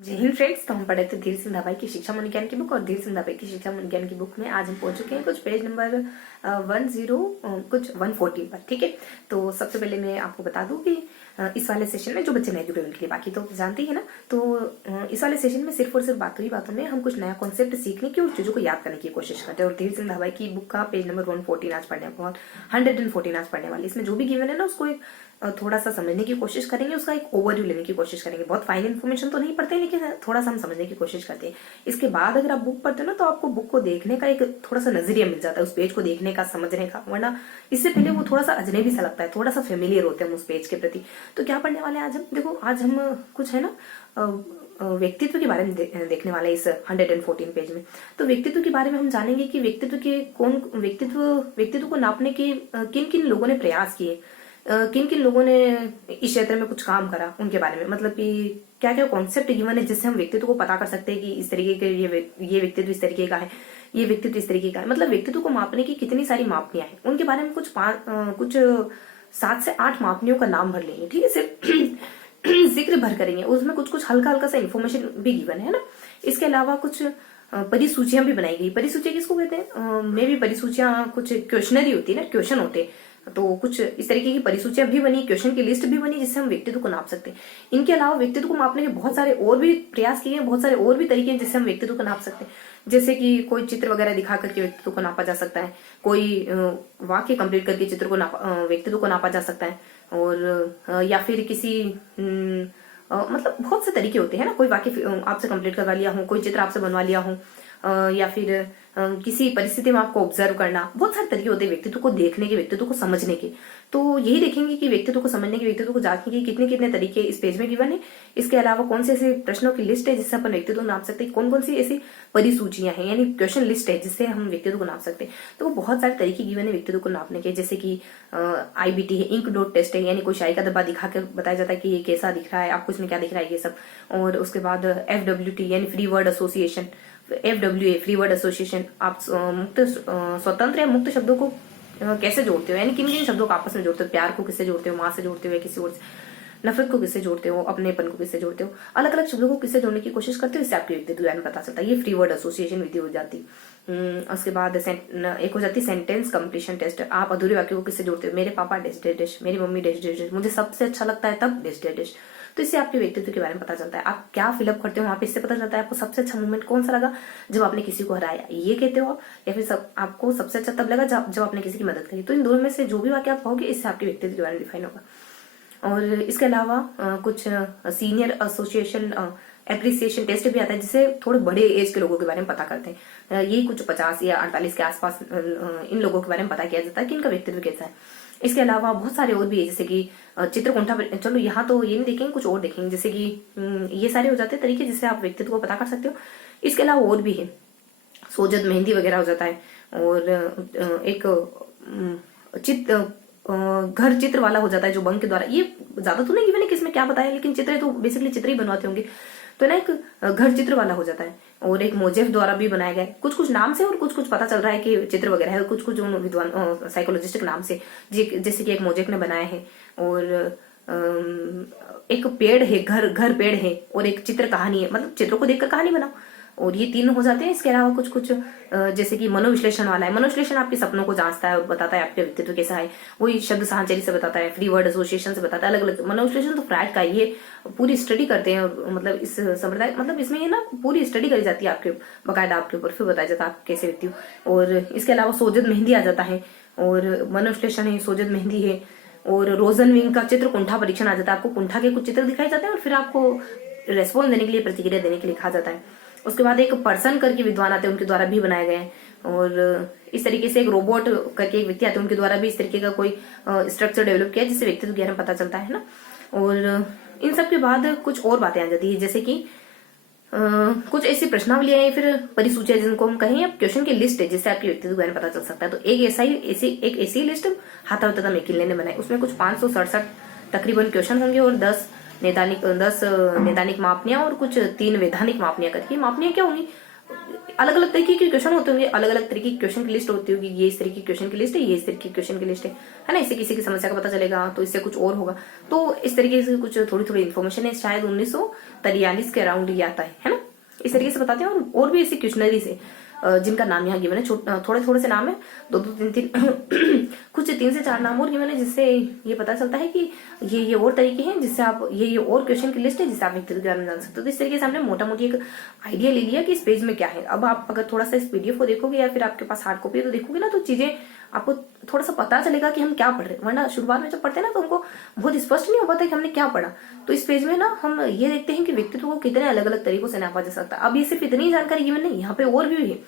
जय हिंद फ्रेंड्स। तो हम पढ़े थे धीर सिंह धाबाई की शिक्षा मनोविज्ञान की बुक, और धीर सिंह धाबाई की शिक्षा मनोविज्ञान की बुक में आज हम पहुंच चुके हैं कुछ पेज नंबर 114 पर। ठीक है, तो सबसे पहले मैं आपको बता दूं कि इस वाले सेशन में जो बच्चे नए जुड़े उनके लिए, बाकी तो जानते ही है ना, तो इस वाले सेशन में सिर्फ और सिर्फ बातों में हम कुछ नया कॉन्सेप्ट सीखने की और चीजों को याद करने की कोशिश करते हैं। और धीर सिंह धाबाई की बुक का पेज नंबर 114 आज पढ़ने और 114 आज पढ़ने वाले, इसमें जो भी गिवन है ना उसको एक थोड़ा सा समझने की कोशिश करेंगे, उसका एक ओवरव्यू लेने की कोशिश करेंगे। बहुत फाइन इन्फॉर्मेशन तो नहीं पढ़ते, लेकिन थोड़ा सा हम समझने की कोशिश करते हैं। इसके बाद अगर आप बुक पढ़ते हो ना, तो आपको बुक को देखने का एक थोड़ा सा नजरिया मिल जाता है, उस पेज को देखने का, समझने का। वरना इससे पहले वो थोड़ा सा अजनबी सा लगता है, थोड़ा सा फेमिलियर होते हैं हम उस पेज के प्रति। तो क्या पढ़ने वाले हैं आज हम? देखो, आज हम कुछ है ना व्यक्तित्व के बारे में देखने वाले इस 114 पेज में। तो व्यक्तित्व के बारे में हम जानेंगे कि व्यक्तित्व के व्यक्तित्व को नापने के किन किन लोगों ने प्रयास किए, किन किन लोगों ने इस क्षेत्र में कुछ काम करा, उनके बारे में। मतलब कि क्या क्या कॉन्सेप्ट गिवन है जिससे हम व्यक्तित्व को पता कर सकते हैं कि इस तरीके के ये व्यक्तित्व इस तरीके का है, ये व्यक्तित्व इस तरीके का है। मतलब व्यक्तित्व को मापने की कितनी सारी मापनियां हैं, उनके बारे में कुछ 7 से 8 मापनियों का नाम भर लेंगे। ठीक है, सिर्फ जिक्र भर करेंगे, उसमें कुछ कुछ हल्का हल्का सा इन्फॉर्मेशन भी गिवन है ना। इसके अलावा कुछ परिसूचियां भी बनाई गई। परिसूचियां किसको कहते हैं? मे भी परिसूचियां कुछ क्वेश्चनरी होती है ना, क्वेश्चन होते हैं। तो कुछ इस तरीके की परिसूचियां भी बनी, क्वेश्चन की लिस्ट भी बनी, जिससे हम व्यक्तित्व को नाप सकते हैं। इनके अलावा व्यक्तित्व को मापने के बहुत सारे और भी प्रयास किए हैं, बहुत सारे और भी तरीके हैं जिससे हम व्यक्तित्व को नाप सकते हैं। जैसे कि कोई चित्र वगैरह दिखा करके व्यक्तित्व को नापा जा सकता है, कोई वाक्य कंप्लीट करके चित्र को व्यक्तित्व को नापा जा सकता है, और या फिर किसी मतलब बहुत से तरीके होते हैं ना। कोई वाक्य आपसे कंप्लीट करवा लिया हो, कोई चित्र आपसे बनवा लिया हो, या फिर किसी परिस्थिति में आपको ऑब्जर्व करना। बहुत सारे तरीके होते हैं व्यक्तित्व को देखने के, व्यक्तित्व को समझने के। तो यही देखेंगे कि व्यक्तित्व को समझने के, व्यक्तित्व को जांचने के कितने कितने तरीके इस पेज में गिवन है। इसके अलावा कौन से ऐसे प्रश्नों की लिस्ट है जिससे अपन व्यक्तित्व को नाप सकते हैं, कौन कौन सी ऐसी परिसूचियां हैं यानी क्वेश्चन लिस्ट है जिससे हम व्यक्तित्व को नाप सकते हैं। तो वो बहुत सारे तरीके गिवन है व्यक्तित्व को नापने के, जैसे कि IBT है, इंक डॉट टेस्ट है, यानी कोई शाई का डब्बा दिखाकर बताया जाता है कि ये कैसा दिख रहा है, आपको इसमें क्या दिख रहा है, ये सब। और उसके बाद FWT यानी free word association, FWA free word association, आप स्वतंत्र या मुक्त शब्दों को कैसे जोड़ते हो, यानी किन किन शब्दों को आपस में जोड़ते हो। प्यार को किससे जोड़ते हो, माँ से जोड़ते हो या किसी और से। नफरत को किससे जोड़ते हो, अपनेपन को किससे जोड़ते हो। अलग अलग शब्दों को किससे जोड़ने की कोशिश करते हो, इससे आपकी व्यक्तित्व में पता चलता है। ये फ्री वर्ड एसोसिएशन विधि हो जाती। उसके बाद एक हो जाती सेंटेंस कंप्लीशन टेस्ट। आप अधूरे वाक्य को किससे जोड़ते हो? मेरे पापा डैश डैश डैश, मेरी मम्मी डैश डैश डैश, मुझे सबसे अच्छा लगता है तब डैश डैश डैश। तो इससे आपके व्यक्तित्व के बारे में पता चलता है। आप क्या फिलअप करते हो वहां पे, इससे पता चलता है आपको सबसे अच्छा मोमेंट कौन सा लगा, जब आपने किसी को हराया, ये कहते हो आप, या फिर आपको सबसे अच्छा तब लगा जब आपने किसी की मदद करी। तो इन दोनों में से जो भी वाक्य आप कहोगे, इससे आपके व्यक्तित्व के बारे में डिफाइन होगा। और इसके अलावा कुछ सीनियर एसोसिएशन एप्रिसिएशन टेस्ट भी आता है, जिससे थोड़े बड़े एज के लोगों के बारे में पता करते हैं। यही कुछ 50 या 48 के आसपास इन लोगों के बारे में पता किया जाता है कि इनका व्यक्तित्व कैसा है। इसके अलावा बहुत सारे और भी है, जैसे कि चित्रकुंठा। चलो यहाँ तो ये नहीं देखेंगे, कुछ और देखेंगे, जैसे कि ये सारे हो जाते हैं तरीके जिससे आप व्यक्तित्व को पता कर सकते हो। इसके अलावा और भी है, सोजत मेहंदी वगैरह हो जाता है। और एक घर चित्र वाला हो जाता है, जो बंक के द्वारा। ये ज्यादा तो नहीं गिवन है कि इसमें क्या बताया, लेकिन चित्र तो बेसिकली चित्र ही बनवाते होंगे। तो ना एक घर चित्र वाला हो जाता है। और एक मोजेफ द्वारा भी बनाया गया है, कुछ कुछ नाम से, और कुछ कुछ पता चल रहा है कि चित्र वगैरह है, कुछ कुछ विद्वान साइकोलॉजिस्ट के नाम से, जैसे कि एक मोजेफ ने बनाया है। और एक पेड़ है, घर पेड़ है, और एक चित्र कहानी है, मतलब चित्रों को देखकर कहानी बनाओ। और ये 3 हो जाते हैं। इसके अलावा कुछ कुछ जैसे कि मनोविश्लेषण वाला है। मनोविश्लेषण आपके सपनों को जांचता है और बताता है आपके व्यक्तित्व कैसा है। वही शब्द साहचर्य से बताता है, फ्री वर्ड एसोसिएशन से बताता है, अलग अलग। मनोविश्लेषण तो फ्राइड का, ये पूरी स्टडी करते हैं, और मतलब इस संप्रदाय, मतलब इसमें ये ना पूरी स्टडी करी जाती है आपके बाकायदा आपके ऊपर, फिर बताया जाता है आप कैसे व्यक्ति हो। और इसके अलावा सोजत मेहंदी आ जाता है, और मनोविश्लेषण है, सोजत मेहंदी है। और रोजनविंग का चित्र कुंठा परीक्षण आ जाता है। आपको कुंठा के कुछ चित्र दिखाए जाते हैं, और फिर आपको रेस्पॉन्स देने के लिए, प्रतिक्रिया देने के लिए कहा जाता है। उसके बाद एक पर्सन करके विद्वान आते हैं, उनके द्वारा भी बनाए गए हैं। और इस तरीके से एक रोबोट करके एक व्यक्ति आते हैं, उनके द्वारा भी इस तरीके का कोई स्ट्रक्चर डेवलप किया, जिससे व्यक्तित्व के बारे में पता चलता है ना। और इन सब के बाद कुछ और बातें आ जाती है, जैसे कि कुछ ऐसी प्रश्नावलियां हैं, फिर परिसूचियां जिनको हम कहें, या क्वेश्चन की लिस्ट है, जिससे आपके व्यक्तित्व के बारे में पता चल सकता है। तो एक ऐसी लिस्ट हाथावता मेकिले ने बनाई। उसमें कुछ 567 तकरीबन क्वेश्चन होंगे, और 10 नैदानिक मापनियां, और कुछ 3 वैधानिक मापनियां करके। मापनियां क्या होंगी? अलग अलग तरीके के क्वेश्चन होते होंगे, अलग अलग तरीके की क्वेश्चन की लिस्ट होती होगी, ये इस तरीके की क्वेश्चन की लिस्ट है, ये इस तरीके की क्वेश्चन की लिस्ट है ना। इससे किसी की समस्या का पता चलेगा तो इससे कुछ और होगा। तो इस तरीके से कुछ थोड़ी थोड़ी इन्फॉर्मेशन है, शायद 1943 के अराउंड ये आता है ना। इस तरीके से बताते हैं। और भी ऐसी क्वेश्चनरी से जिनका नाम यहाँ गिवन है, थोड़े थोड़े से नाम है, दो दो तीन तीन कुछ 3 से 4 नाम और गिवन है, जिससे ये पता चलता है कि ये और तरीके हैं जिससे आप ये और क्वेश्चन की लिस्ट है जिससे आप व्यक्तित्व के बारे में जान सकते हो। तो इस तरीके से हमने मोटा मोटी एक आइडिया ले लिया कि इस पेज में क्या है। अब आप अगर थोड़ा सा इस पीडीएफ को देखोगे या फिर आपके पास हार्ड कॉपी है तो देखोगे ना, तो चीजें आपको थोड़ा सा पता चलेगा कि हम क्या पढ़ रहे हैं। वरना शुरुआत में जब पढ़ते हैं ना तो हमको बहुत स्पष्ट नहीं हो पाता कि हमने क्या पढ़ा। तो इस पेज में ना हम ये देखते हैं कि व्यक्तित्व को कितने अलग अलग तरीकों से नापा जा सकता है। अब ये सिर्फ इतनी जानकारी गिवन नहीं, यहाँ पे और भी है,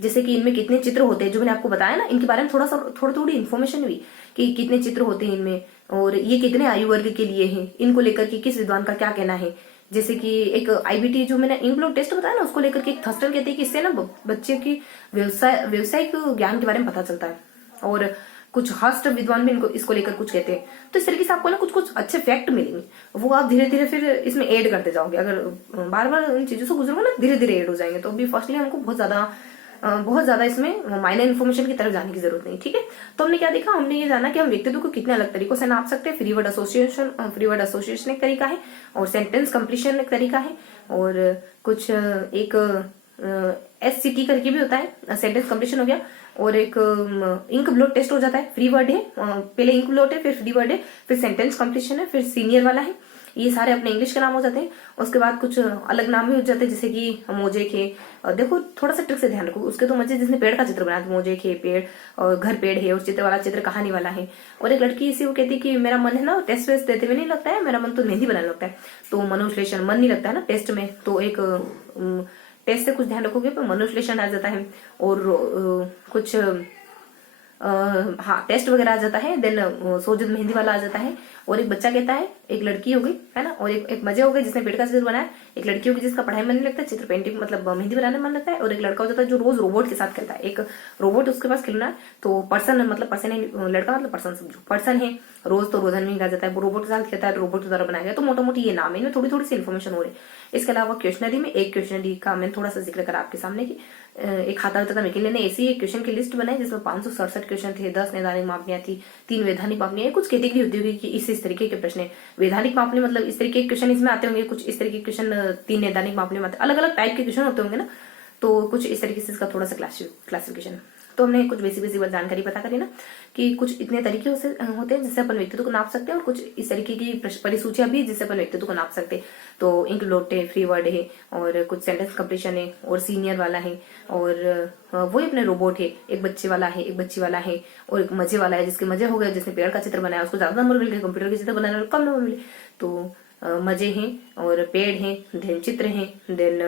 जैसे कि इनमें कितने चित्र होते हैं, जो मैंने आपको बताया ना, इनके बारे में थोड़ी इन्फॉर्मेशन हुई कि कितने चित्र होते हैं इनमें, और ये कितने आयु वर्ग के लिए हैं, इनको लेकर के किस विद्वान का क्या कहना है। जैसे कि एक आईबीटी जो मैंने इंक ब्लड टेस्ट बताया ना, उसको लेकर के एक थर्स्टन कहते हैं कि इससे ना बच्चे की व्यवसायिक ज्ञान के बारे में पता चलता है। और कुछ हस्त विद्वान भी इनको इसको लेकर कुछ कहते हैं। तो इस तरीके से आपको ना कुछ कुछ अच्छे फैक्ट मिलेंगे, वो आप धीरे धीरे फिर इसमें ऐड करते जाओगे। अगर बार बार इन चीजों से गुजरोगे ना, धीरे धीरे ऐड हो जाएंगे। तो अभी फर्स्टली हमको बहुत ज्यादा इसमें माइनर इन्फॉर्मेशन की तरफ जाने की जरूरत नहीं, ठीक है। तो हमने क्या देखा, हमने ये जाना कि हम व्यक्तित्व को कितने अलग तरीकों से नाप सकते हैं। फ्री वर्ड एसोसिएशन एक तरीका है, और सेंटेंस कंप्लीशन एक तरीका है, और कुछ एक SCT करके भी होता है, सेंटेंस कंप्लीशन हो गया। और एक इंक ब्लड टेस्ट हो जाता है, फ्री वर्ड है, पहले इंक ब्लड है, फिर फ्री वर्ड है, फिर सेंटेंस कंप्लीशन है, फिर सीनियर वाला है। ये सारे अपने इंग्लिश के नाम हो जाते हैं। उसके बाद कुछ अलग नाम भी हो जाते हैं, जैसे कि मोजेक है। देखो थोड़ा सा ट्रिक से ध्यान रखो, उसके तो मजे, जिसने पेड़ का चित्र बनाया, मोजेक है, पेड़ और घर पेड़ है, और चित्र वाला चित्र कहानी वाला है। और एक लड़की इसी वो कहती है कि मेरा मन है ना टेस्ट वेस्ट देते हुए नहीं लगता है, मेरा मन तो मेहंदी बनाने लगता है। तो मनोविश्लेषण, मन नहीं लगता है ना टेस्ट में, तो एक टेस्ट से कुछ ध्यान रखोगे तो मनोविश्लेषण आ जाता है। और कुछ हाँ टेस्ट वगैरह आ जाता है। देन सोजत मेहंदी वाला आ जाता है। और एक बच्चा कहता है, एक लड़की हो गई है ना, और एक मजे हो गए जिसने पेड़ का चित्र बनाया। एक लड़की होगी जिसका पढ़ाई में मन नहीं लगता है, चित्र पेंटिंग मतलब मेहंदी बनाने में मन लगता है। और एक लड़का हो जाता है जो रोज रोबोट के साथ खेलता है, एक रोबोट उसके पास खेलना है। तो पर्सन मतलब पर्सन है, लड़का मतलब पर्सन समझो, पर्सन है, रोज तो रोजन में कहा जाता है, वो रोबोट के साथ खेलता है, रोबोट द्वारा बनाया गया। तो मोटा मोटी ये नाम है, इनमें थोड़ी थोड़ी सी इन्फॉर्मेशन हो रही है। इसके अलावा क्वेश्चनरी में एक क्वेश्चनरी का मैंने थोड़ा सा जिक्र करा आपके सामने की एक खाता तथा मिकिले ने ऐसी एक क्वेश्चन की लिस्ट बनाई जिसमें 567 क्वेश्चन थे, 10 नैदानिक मापनियां थी, 3 वैधानिक मापनियां, कुछ कैटेगरी होती होगी कि इस तरीके के प्रश्न है। वैधानिक मापने मतलब इस तरीके के क्वेश्चन इसमें आते होंगे, कुछ इस तरीके के क्वेश्चन 3 नैदानिक मापने में आते, अलग अलग टाइप के क्वेश्चन होते होंगे ना। तो कुछ इस तरीके से इसका थोड़ा सा क्लासिफिकेशन। तो हमने कुछ बेसिक जानकारी पता करी ना कि कुछ इतने तरीके होते हैं जिससे अपन व्यक्तित्व को नाप सकते हैं, और कुछ इस तरीके की परिसूचियां भी जिससे अपन व्यक्तित्व को नाप सकते हैं। तो इंक ब्लड है, फ्री वर्ड है, और कुछ सेंटेंस कंप्लीशन है, और सीनियर वाला है, और वही अपने रोबोट है, एक बच्चे वाला है, एक बच्ची वाला है, और एक मजे वाला है जिसके मजे हो गए, जिसने पेड़ का चित्र बनाया उसको ज्यादा नंबर मिल गए, कंप्यूटर के चित्र बनाने वाले कम नंबर मिले। तो मजे हैं, और पेड़ हैं, देन चित्र हैं, देन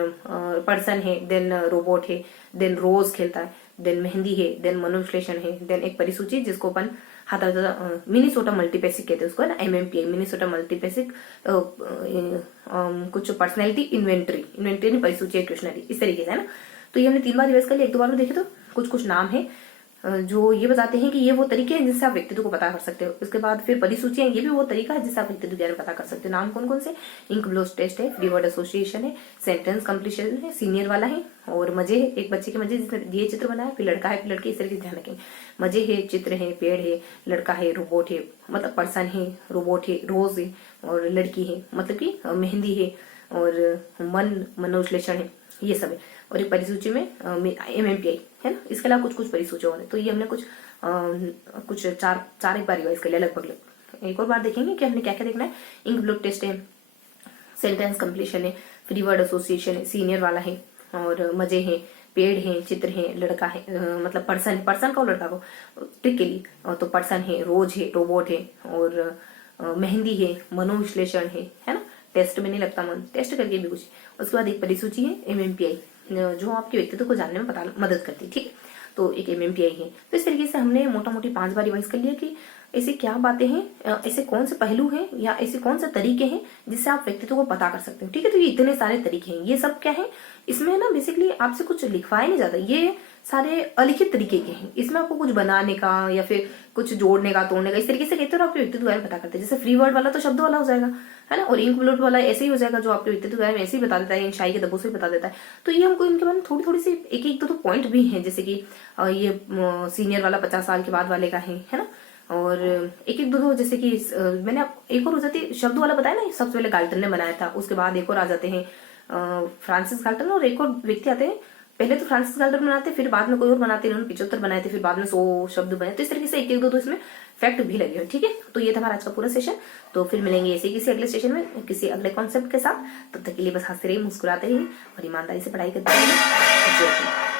पर्सन है, देन रोबोट है, देन रोज खेलता है, देन मेहंदी है, देन मनोविश्लेषण है, देन एक परिसूची जिसको अपन मिनीसोटा मल्टीपेसिक कहते हैं उसको, है ना, MMPI मिनीसोटा मल्टीपेसिक कुछ पर्सनैलिटी इन्वेंटरी परिसूची क्वेश्चनरी, इस तरीके से, है ना। तो ये हमने 3 बार रिवाइज कर लिया, 1-2 बार में देखे तो कुछ नाम है जो ये बताते हैं कि ये वो तरीके हैं जिससे आप व्यक्तित्व को पता कर सकते हो। इसके बाद फिर परिसूचियां, ये भी वो तरीका है जिससे आप व्यक्तित्व ज्ञान पता कर सकते हो। नाम कौन कौन से, इंक ब्लड टेस्ट है, फ्री वर्ड एसोसिएशन है, सेंटेंस कंप्लीशन है, सीनियर वाला है, और मजे है, एक बच्चे के मजे जिसने ये चित्र बनाया, फिर लड़का है, फिर लड़की, इस तरीके से ध्यान रखेंगे। मजे है, चित्र है, पेड़ है, लड़का है, रोबोट है मतलब पर्सन है, रोबोट है, रोज है, और लड़की है मतलब की मेहंदी है, और मनोविश्लेषण है, ये सब है। और एक परिसूची में MMPI है ना। इसके अलावा कुछ परिसूची और है। तो ये हमने कुछ चार एक बार रिवाइज कर लिया लगभग। एक और बार देखेंगे कि हमने क्या क्या देखना है। इंक ब्लड टेस्ट है, सेंटेंस कंप्लीशन है, फ्री वर्ड एसोसिएशन है, सीनियर वाला है, और मजे हैं, पेड़ है, चित्र है, लड़का है मतलब पर्सन का और लड़का को ट्रिक के लिए। तो पर्सन है, रोज है, रोबोट है, और मेहंदी है, मनोविश्लेषण है ना। टेस्ट में नहीं लगता मन, टेस्ट करके भी कुछ। उसके बाद एक परिसूची है MMPI जो आपके व्यक्तित्व को जानने में मदद करती है, ठीक है। तो एक MMPI है। तो इस तरीके से हमने मोटा मोटी 5 बार रिवाइज कर लिया कि ऐसी क्या बातें हैं, ऐसे कौन से पहलू हैं या ऐसे कौन से तरीके हैं जिससे आप व्यक्तित्व को पता कर सकते हो। ठीक है, तो ये इतने सारे तरीके हैं। ये सब क्या है, इसमें ना बेसिकली आपसे कुछ लिखवाया नहीं जाता, ये सारे अलिखित तरीके के हैं। इसमें आपको कुछ बनाने का या फिर कुछ जोड़ने का, तोड़ने का, इस तरीके से कहते हो आपके व्यक्तित्व के बारे में पता करते हैं। जैसे फ्री वर्ड वाला तो शब्द वाला हो जाएगा, है ना, और इंक ब्लड वाला ऐसे ही हो जाएगा जो आपके व्यक्तित्व के बारे में ऐसे ही बता देता है, शाही के दबों से भी बता देता है। तो ये हमको इनके बारे में थोड़ी थोड़ी सी एक एक दो पॉइंट भी हैं, जैसे कि ये सीनियर वाला 50 साल के बाद वाले का है ना, और एक एक दो जैसे कि मैंने एक और हो जाती शब्द वाला बताया ना, सबसे पहले गाल्टन ने बनाया था, उसके बाद एक और आ जाते हैं फ्रांसिस गाल्टन, और एक और व्यक्ति आते हैं। पहले तो फ्रांसिस गाल्टन बनाते, फिर बाद में कोई और बनाते, इन्होंने 75 बनाए थे, फिर बाद में 100 शब्द बने। तो इस तरीके से एक एक दो इसमें फैक्ट भी लगे हुए। ठीक है, तो ये था हमारा आज का पूरा सेशन। तो फिर मिलेंगे ऐसे किसी अगले सेशन में किसी अगले कॉन्सेप्ट के साथ। तब तक के लिए बस हंसते रहिए, मुस्कुराते रहिए और ईमानदारी से पढ़ाई करते रहिए।